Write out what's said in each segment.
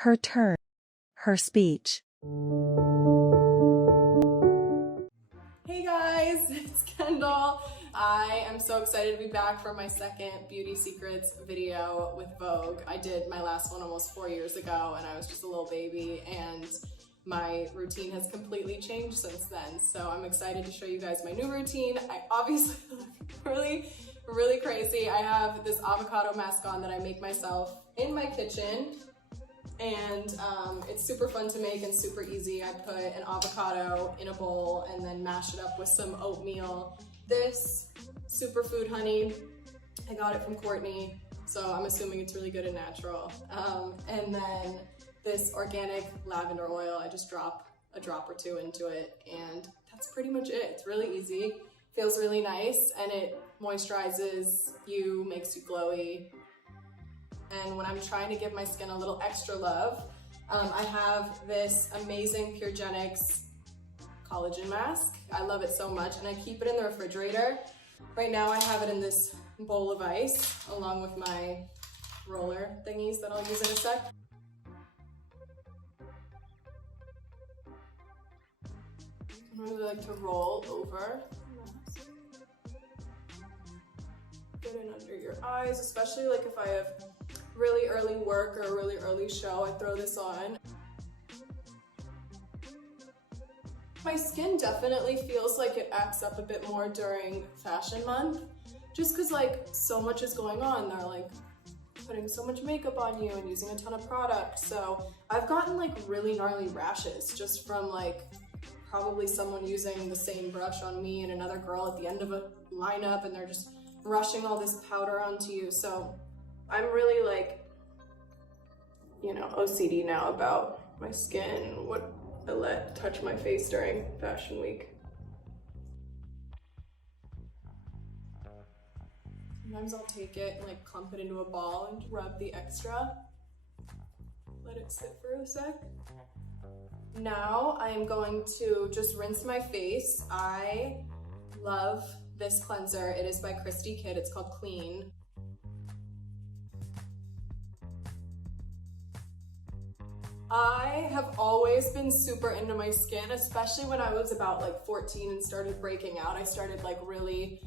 her turn, her speech. Hey guys, it's Kendall. I am so excited to be back for my second Beauty Secrets video with Vogue. I did my last one almost 4 years ago and I was just a little baby, and my routine has completely changed since then. So I'm excited to show you guys my new routine. I obviously look really crazy. I have this avocado mask on that I make myself in my kitchen. And it's super fun to make and super easy. I put an avocado in a bowl and then mash it up with some oatmeal. This superfood honey, I got it from Courtney, so I'm assuming it's really good and natural. And then this organic lavender oil, I just drop a drop or two into it, and that's pretty much it. It's really easy, feels really nice, and it moisturizes you, makes you glowy. And when I'm trying to give my skin a little extra love, I have this amazing Puregenics collagen mask. I love it so much, and I keep it in the refrigerator. Right now I have it in this bowl of ice, along with my roller thingies that I'll use in a sec. I really like to roll over. Get it under your eyes, especially like if I have really early work or a really early show, I throw this on. My skin definitely feels like it acts up a bit more during fashion month, just cause like so much is going on. They're like putting so much makeup on you and using a ton of product. So I've gotten like really gnarly rashes just from like probably someone using the same brush on me and another girl at the end of a lineup, and they're just rushing all this powder onto you. So I'm really like, you know, OCD now about my skin, what I let touch my face during fashion week. Sometimes I'll take it and like clump it into a ball and rub the extra. Let it sit for a sec. Now I am going to just rinse my face. I love this cleanser. It is by Christy Kidd. It's called Clean. I have always been super into my skin, especially when I was about like 14 and started breaking out. I started like really,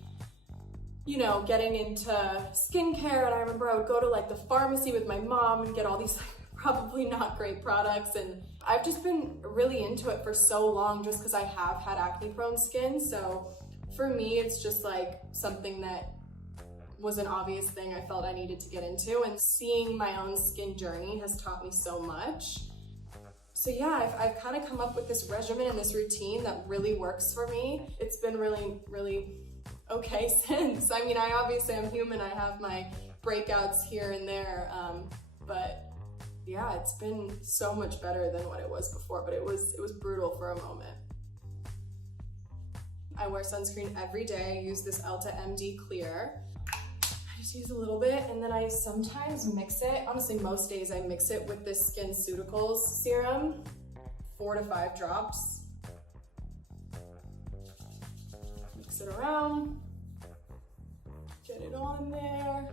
you know, getting into skincare, and I remember I would go to like the pharmacy with my mom and get all these like, probably not great products, and I've just been really into it for so long just because I have had acne prone skin. So for me, it's just like something that was an obvious thing I felt I needed to get into, and seeing my own skin journey has taught me so much. So yeah, I've kind of come up with this regimen and this routine that really works for me. It's been really okay since. I mean, I obviously am human, I have my breakouts here and there, but yeah, it's been so much better than what it was before, but it was brutal for a moment. I wear sunscreen every day. I use this Elta MD Clear. I just use a little bit, and then I sometimes mix it. Honestly, most days I mix it with this SkinCeuticals serum, 4 to 5 drops. Mix it around, get it on there.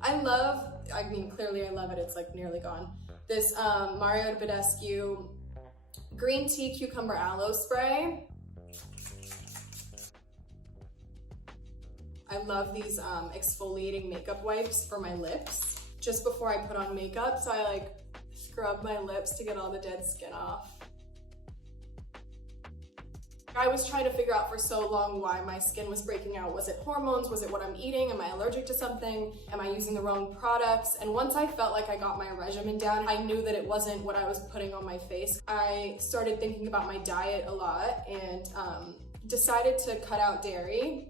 I mean, clearly I love it. It's like nearly gone. This Mario Badescu green tea cucumber aloe spray. I love these exfoliating makeup wipes for my lips just before I put on makeup. So I like scrub my lips to get all the dead skin off. I was trying to figure out for so long why my skin was breaking out. Was it hormones? Was it what I'm eating? Am I allergic to something? Am I using the wrong products? And once I felt like I got my regimen down, I knew that it wasn't what I was putting on my face. I started thinking about my diet a lot and decided to cut out dairy.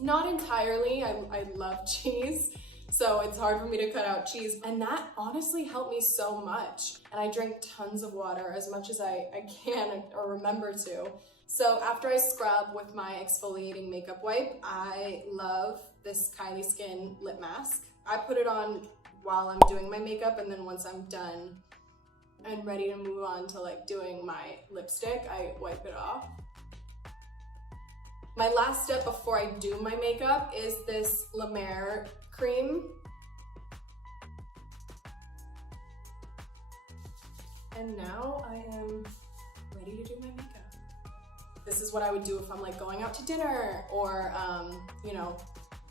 Not entirely, I love cheese, so it's hard for me to cut out cheese. And that honestly helped me so much. And I drink tons of water, as much as I can or remember to. So after I scrub with my exfoliating makeup wipe, I love this Kylie Skin lip mask. I put it on while I'm doing my makeup, and then once I'm done and ready to move on to like doing my lipstick, I wipe it off. My last step before I do my makeup is this La Mer cream. And now I am ready to do my makeup. This is what I would do if I'm like going out to dinner or, you know,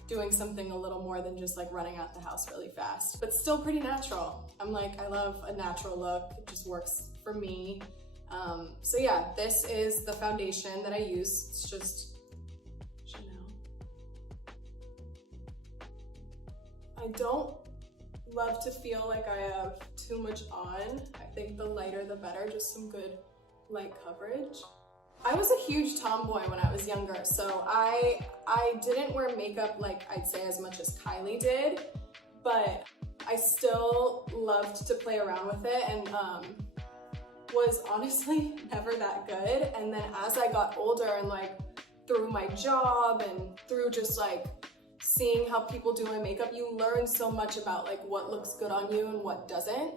doing something a little more than just like running out the house really fast, but still pretty natural. I'm like, I love a natural look. It just works for me. So yeah, this is the foundation that I use. It's just Chanel. I don't love to feel like I have too much on. I think the lighter the better, just some good light coverage. I was a huge tomboy when I was younger, so I didn't wear makeup like I'd say as much as Kylie did, but I still loved to play around with it and was honestly never that good. And then as I got older and like through my job and through just like seeing how people do my makeup, you learn so much about like what looks good on you and what doesn't.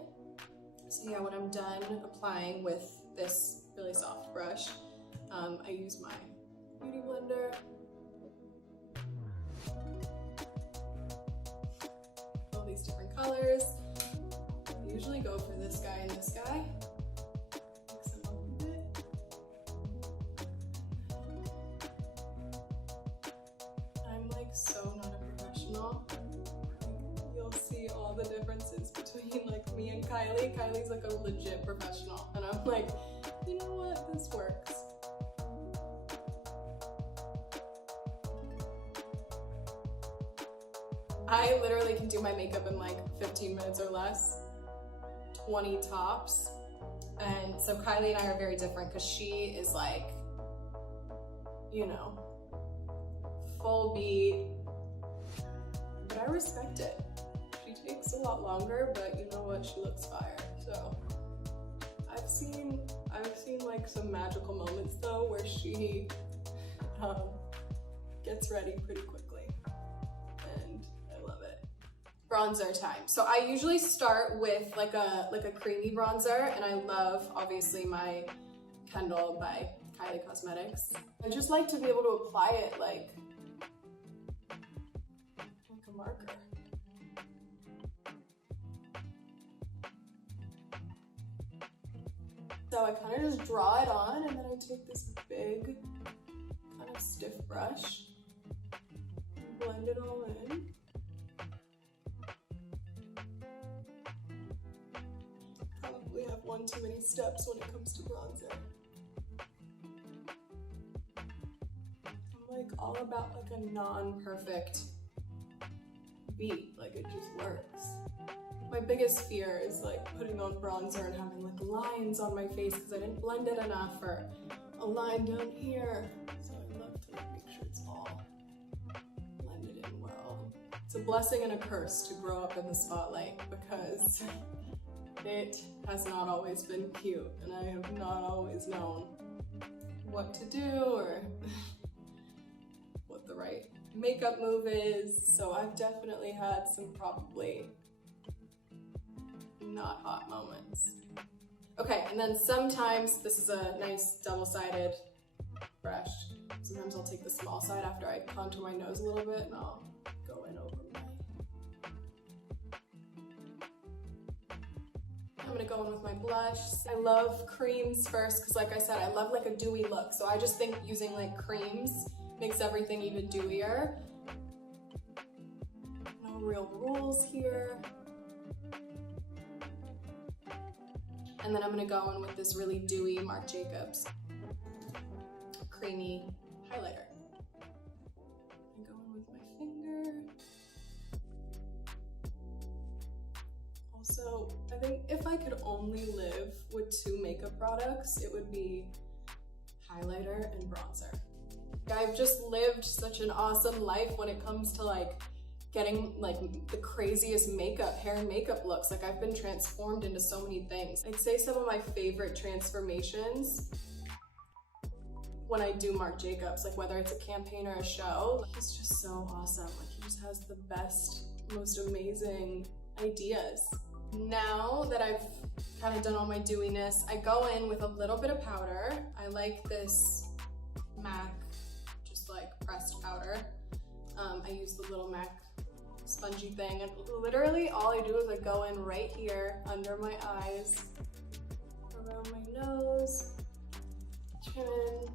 So yeah, when I'm done applying with this really soft brush, I use my beauty blender. All these different colors. I usually go for this guy and this guy. Mix them up a bit. I'm like so not a professional. You'll see all the differences between like me and Kylie. Kylie's like a legit professional, and I'm like, you know what, this works. I literally can do my makeup in like 15 minutes or less, 20 tops. And so Kylie and I are very different because she is like, you know, full beat, but I respect it. She takes a lot longer, but you know what, she looks fire. So I've seen like some magical moments though where she gets ready pretty quickly. Bronzer time. So I usually start with like a creamy bronzer, and I love obviously my Kendall by Kylie Cosmetics. I just like to be able to apply it like a marker. So I kind of just draw it on, and then I take this big kind of stiff brush and blend it all in. We have one too many steps when it comes to bronzer. I'm like all about like a non-perfect beat, like it just works. My biggest fear is like putting on bronzer and having like lines on my face because I didn't blend it enough, or a line down here. So I love to like make sure it's all blended in well. It's a blessing and a curse to grow up in the spotlight because it has not always been cute, and I have not always known what to do or what the right makeup move is, so I've definitely had some probably not hot moments. Okay, and then sometimes, this is a nice double-sided brush, sometimes I'll take the small side after I contour my nose a little bit and I'll go in over my... I'm gonna go in with my blush. I love creams first because like I said, I love like a dewy look. So I just think using like creams makes everything even dewier. No real rules here. And then I'm gonna go in with this really dewy Marc Jacobs creamy highlighter. I'm going with my finger. Also, I think if I could only live with 2 makeup products, it would be highlighter and bronzer. I've just lived such an awesome life when it comes to like getting like the craziest makeup, hair and makeup looks. Like I've been transformed into so many things. I'd say some of my favorite transformations when I do Marc Jacobs, like whether it's a campaign or a show, he's just so awesome. Like he just has the best, most amazing ideas. Now that I've kind of done all my dewiness, I go in with a little bit of powder. I like this MAC, just like pressed powder. I use the little MAC spongy thing, and literally all I do is I go in right here under my eyes around my nose, chin,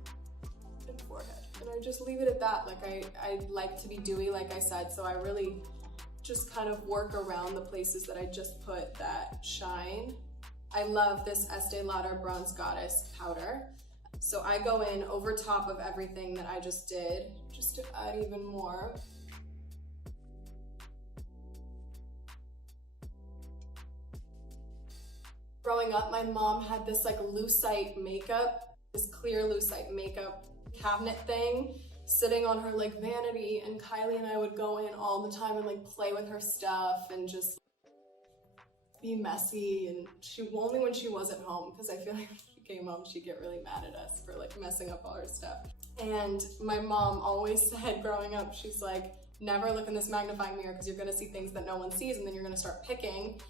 and forehead. And I just leave it at that. Like I like to be dewy, like I said, so I really just kind of work around the places that I just put that shine. I love this Estee Lauder Bronze Goddess powder. So I go in over top of everything that I just did, just to add even more. Growing up, my mom had this like lucite makeup, this clear lucite makeup cabinet thing sitting on her like vanity, and Kylie and I would go in all the time and like play with her stuff and just be messy. And she only when she wasn't home, because I feel like when she came home she'd get really mad at us for like messing up all her stuff. And my mom always said growing up, she's like, never look in this magnifying mirror because you're gonna see things that no one sees, and then you're gonna start picking.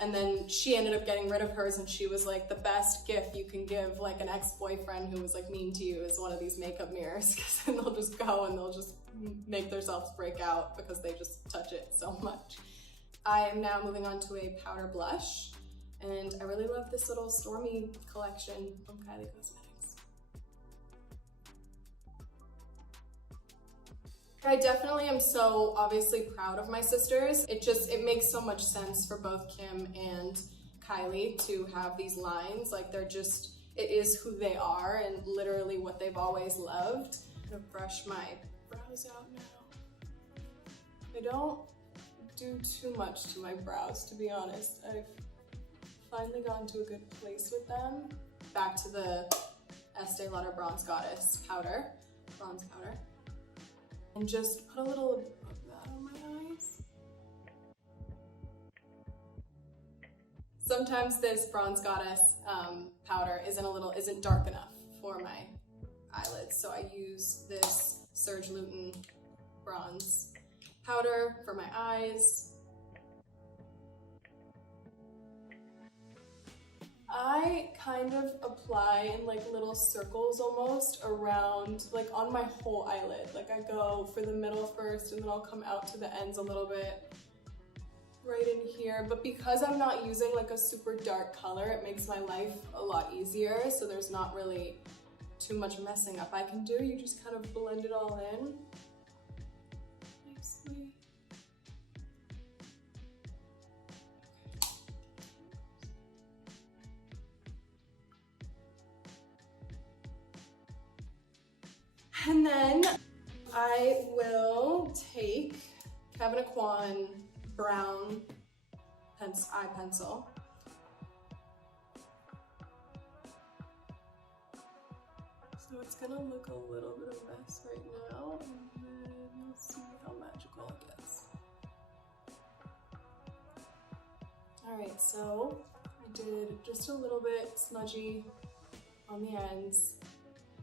And then she ended up getting rid of hers, and she was like, the best gift you can give like an ex-boyfriend who was like mean to you is one of these makeup mirrors, because then they'll just go and they'll just make themselves break out because they just touch it so much. I am now moving on to a powder blush, and I really love this little Stormy collection from Kylie Cosmetics. I definitely am so obviously proud of my sisters. It makes so much sense for both Kim and Kylie to have these lines. Like it is who they are and literally what they've always loved. I'm gonna brush my brows out now. I don't do too much to my brows, to be honest. I've finally gotten to a good place with them. Back to the Estee Lauder Bronze Goddess powder, bronze powder. And just put a little of that on my eyes. Sometimes this Bronze Goddess powder isn't dark enough for my eyelids, so I use this Serge Luton bronze powder for my eyes. I kind of apply in like little circles almost around, like on my whole eyelid. Like I go for the middle first, and then I'll come out to the ends a little bit right in here. But because I'm not using like a super dark color, it makes my life a lot easier. So there's not really too much messing up I can do. You just kind of blend it all in nicely. And then I will take Kevyn Aucoin brown eye pencil. So it's gonna look a little bit of a mess right now, and then you'll see how magical it gets. All right, so I did just a little bit smudgy on the ends.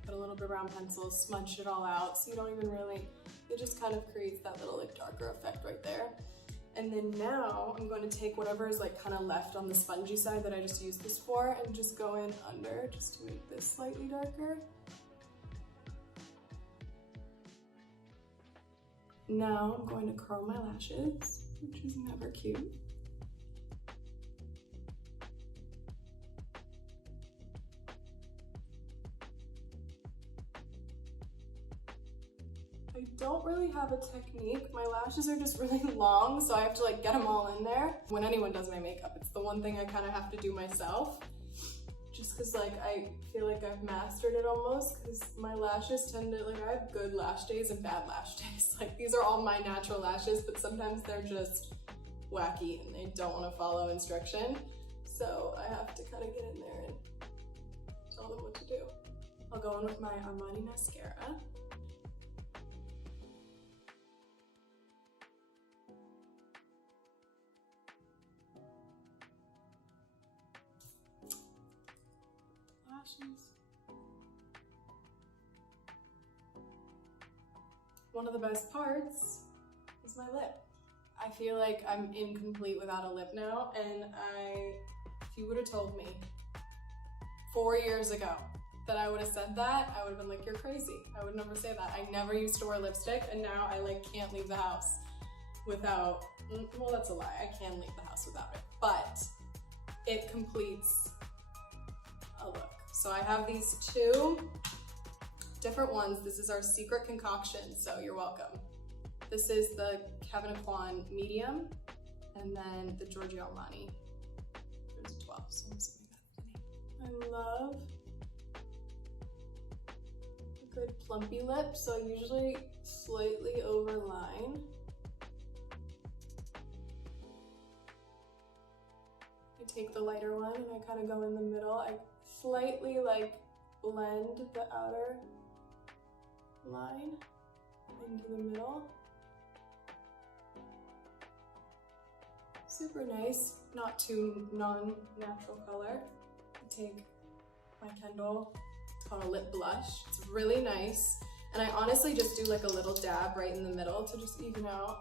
Put a little bit of brown pencil, smudge it all out, so you don't even really, it just kind of creates that little like darker effect right there. And then now I'm going to take whatever is like kind of left on the spongy side that I just used this for, and just go in under just to make this slightly darker. Now I'm going to curl my lashes, which is never cute. I don't really have a technique. My lashes are just really long, so I have to like get them all in there. When anyone does my makeup, it's the one thing I kind of have to do myself. Just cause like I feel like I've mastered it almost, cause my lashes tend to, like I have good lash days and bad lash days. Like these are all my natural lashes, but sometimes they're just wacky and they don't want to follow instruction. So I have to kind of get in there and tell them what to do. I'll go in with my Armani mascara. One of the best parts is my lip. I feel like I'm incomplete without a lip now, and if you would have told me 4 years ago that I would have said that, I would have been like, you're crazy. I would never say that. I never used to wear lipstick, and now I like can't leave the house without, well, that's a lie. I can leave the house without it, but it completes So I have these two different ones. This is our secret concoction, so you're welcome. This is the Kevin Aquan medium, and then the Giorgio Armani. There's a 12, so I'm assuming that's the name. I love a good plumpy lip, so I usually slightly overline. I take the lighter one and I kind of go in the middle. I slightly like blend the outer line into the middle. Super nice, not too non-natural color. I take my Kendall, it's called a lip blush. It's really nice. And I honestly just do like a little dab right in the middle to just even out.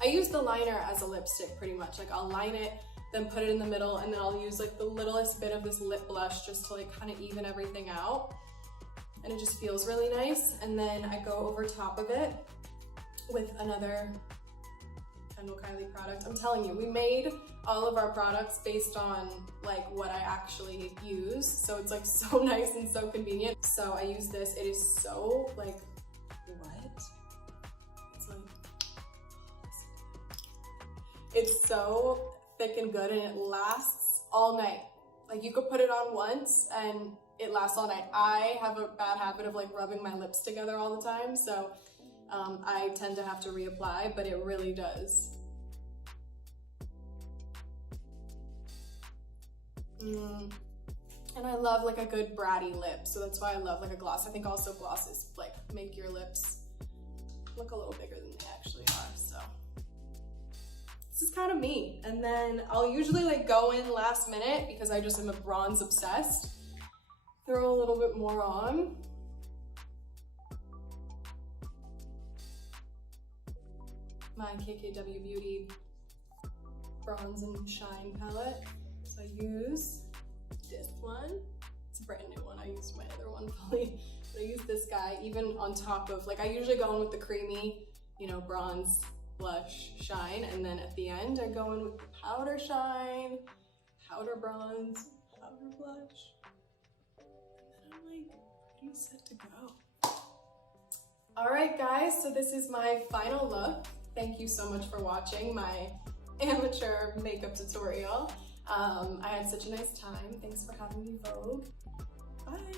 I use the liner as a lipstick pretty much. Like I'll line it, then put it in the middle, and then I'll use like the littlest bit of this lip blush just to like kind of even everything out. And it just feels really nice. And then I go over top of it with another Kendall Kylie product. I'm telling you, we made all of our products based on like what I actually use. So it's like so nice and so convenient. So I use this. It is so like, what? It's like, it's so thick and good, and it lasts all night. Like you could put it on once and it lasts all night. I have a bad habit of like rubbing my lips together all the time. So I tend to have to reapply, but it really does. And I love like a good bratty lip, so that's why I love like a gloss. I think also glosses like make your lips look a little bigger than they actually are, so. This is kind of me. And then I'll usually like go in last minute because I just am a bronze obsessed. Throw a little bit more on. My KKW Beauty Bronze and Shine palette. So I use this one. It's a brand new one. I used my other one fully. But I use this guy even on top of, like I usually go in with the creamy, you know, bronze, blush, shine. And then at the end, I go in with the powder shine, powder bronze, powder blush. And then I'm like pretty set to go. All right, guys, so this is my final look. Thank you so much for watching my amateur makeup tutorial. I had such a nice time. Thanks for having me, Vogue. Bye.